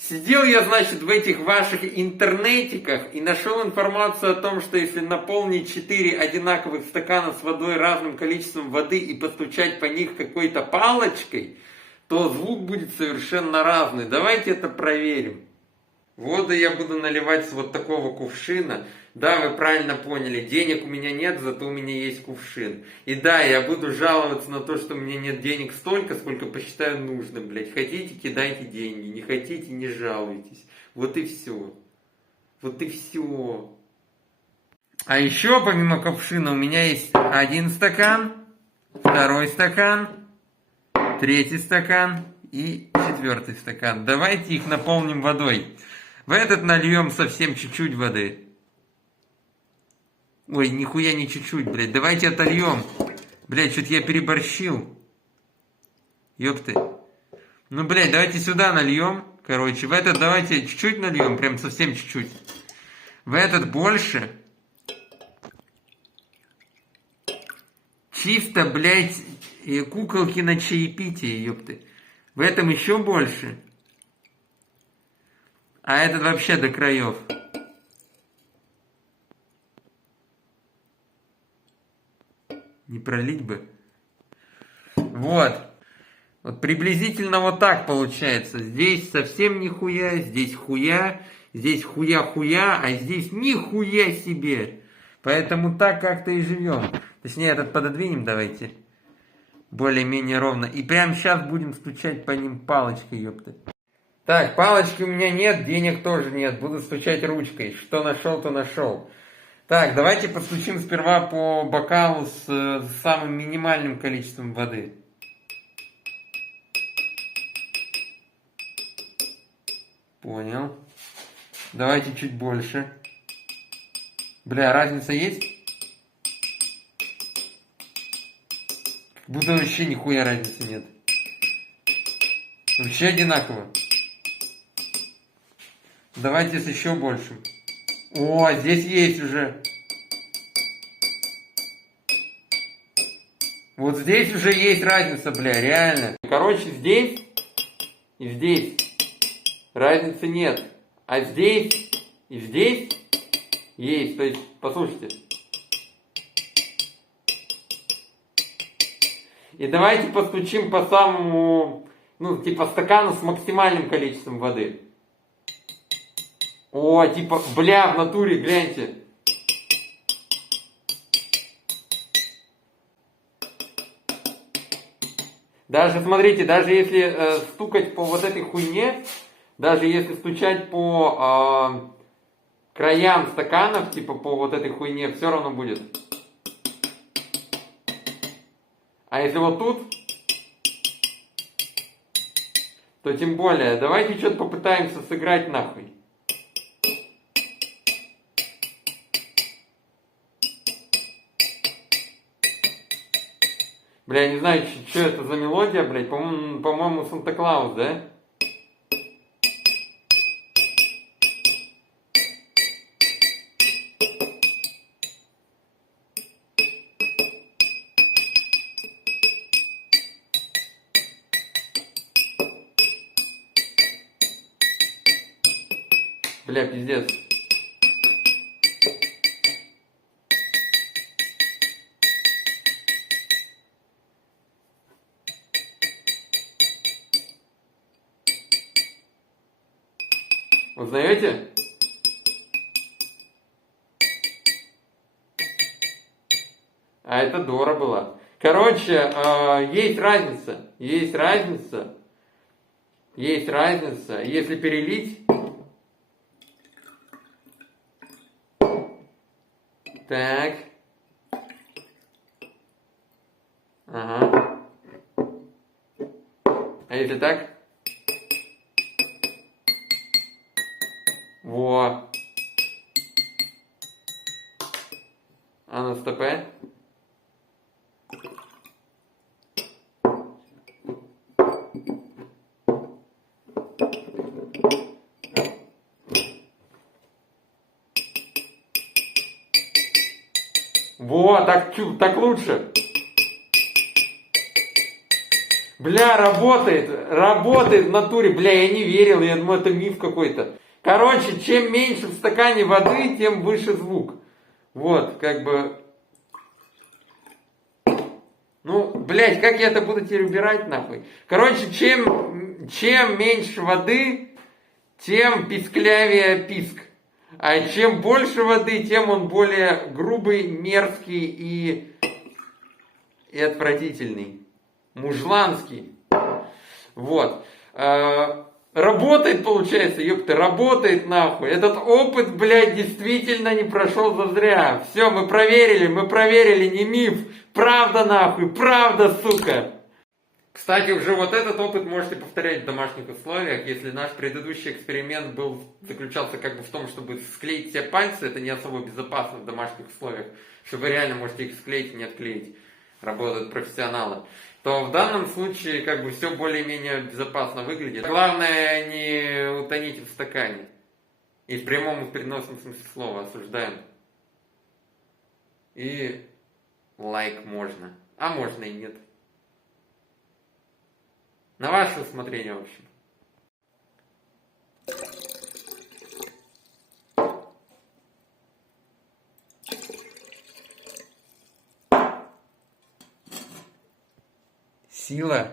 Сидел я, значит, в этих ваших интернетиках и нашел информацию о том, что если наполнить 4 одинаковых стакана с водой разным количеством воды и постучать по них какой-то палочкой, то звук будет совершенно разный. Давайте это проверим. Воду я буду наливать с вот такого кувшина. Да, вы правильно поняли, денег у меня нет, зато у меня есть кувшин. И да, я буду жаловаться на то, что у меня нет денег столько, сколько посчитаю нужным, блядь. Хотите, кидайте деньги, не хотите, не жалуйтесь. Вот и все. Вот и все. А еще, помимо кувшина, у меня есть 1 стакан, 2 стакан, 3 стакан и 4 стакан. Давайте их наполним водой. В этот нальем совсем чуть-чуть воды. Ой, нихуя не чуть-чуть, блядь. Давайте отольем. Блядь, что-то я переборщил. Ёпты. Ну, блядь, давайте сюда нальем. Короче, в этот давайте чуть-чуть нальем. Прям совсем чуть-чуть. В этот больше. Чисто, блядь, куколки на чаепитие, ёпты. В этом еще больше. А этот вообще до краев. Не пролить бы. Вот. Вот приблизительно вот так получается. Здесь совсем нихуя, здесь хуя, здесь хуя-хуя, а здесь нихуя себе. Поэтому так как-то и живем. Точнее, этот пододвинем давайте. Более-менее ровно. И прямо сейчас будем стучать по ним палочкой, ёпта. Так, палочки у меня нет, денег тоже нет. Буду стучать ручкой. Что нашел, то нашел. Так, давайте постучим сперва по бокалу с самым минимальным количеством воды. Понял. Давайте чуть больше. Бля, разница есть? Как будто вообще нихуя разницы нет. Вообще одинаково. Давайте с еще большим. О, здесь есть уже. Вот здесь уже есть разница, бля, реально. Короче, здесь и здесь разницы нет. А здесь и здесь есть. То есть, послушайте. И давайте постучим по самому, ну, типа стакану с максимальным количеством воды. О, типа, бля, в натуре, гляньте. Даже, смотрите, даже если стукать по вот этой хуйне, даже если стучать по краям стаканов, типа по вот этой хуйне, все равно будет. А если вот тут, то тем более. Давайте что-то попытаемся сыграть нахуй. Бля, я не знаю, что это за мелодия, блядь. По-моему, Санта-Клаус, да? Бля, пиздец. Узнаете? А это Дора была. Короче, есть разница. Есть разница. Есть разница. Если перелить... Так. Ага. А если так? Во. А ну стопэ. Во, так лучше. Бля, работает в натуре. Бля, я не верил, я думаю, это миф какой-то. Короче, чем меньше в стакане воды, тем выше звук. Вот, как бы... Ну, блядь, как я это буду теперь убирать, нахуй? Короче, чем меньше воды, тем писклявее писк. А чем больше воды, тем он более грубый, мерзкий и отвратительный. Мужланский. Вот. Работает, получается, ёпта, работает нахуй. Этот опыт, блядь, действительно не прошел зазря. Все, мы проверили, не миф. Правда нахуй, правда, сука. Кстати, уже вот этот опыт можете повторять в домашних условиях. Если наш предыдущий эксперимент заключался как бы в том, чтобы склеить все пальцы, это не особо безопасно в домашних условиях, что вы реально можете их склеить и не отклеить. Работают профессионалы. То в данном случае как бы все более-менее безопасно выглядит. Главное не утонить в стакане. И в прямом и в переносном смысле слова осуждаем. И лайк можно. А можно и нет. На ваше усмотрение, в общем. Сила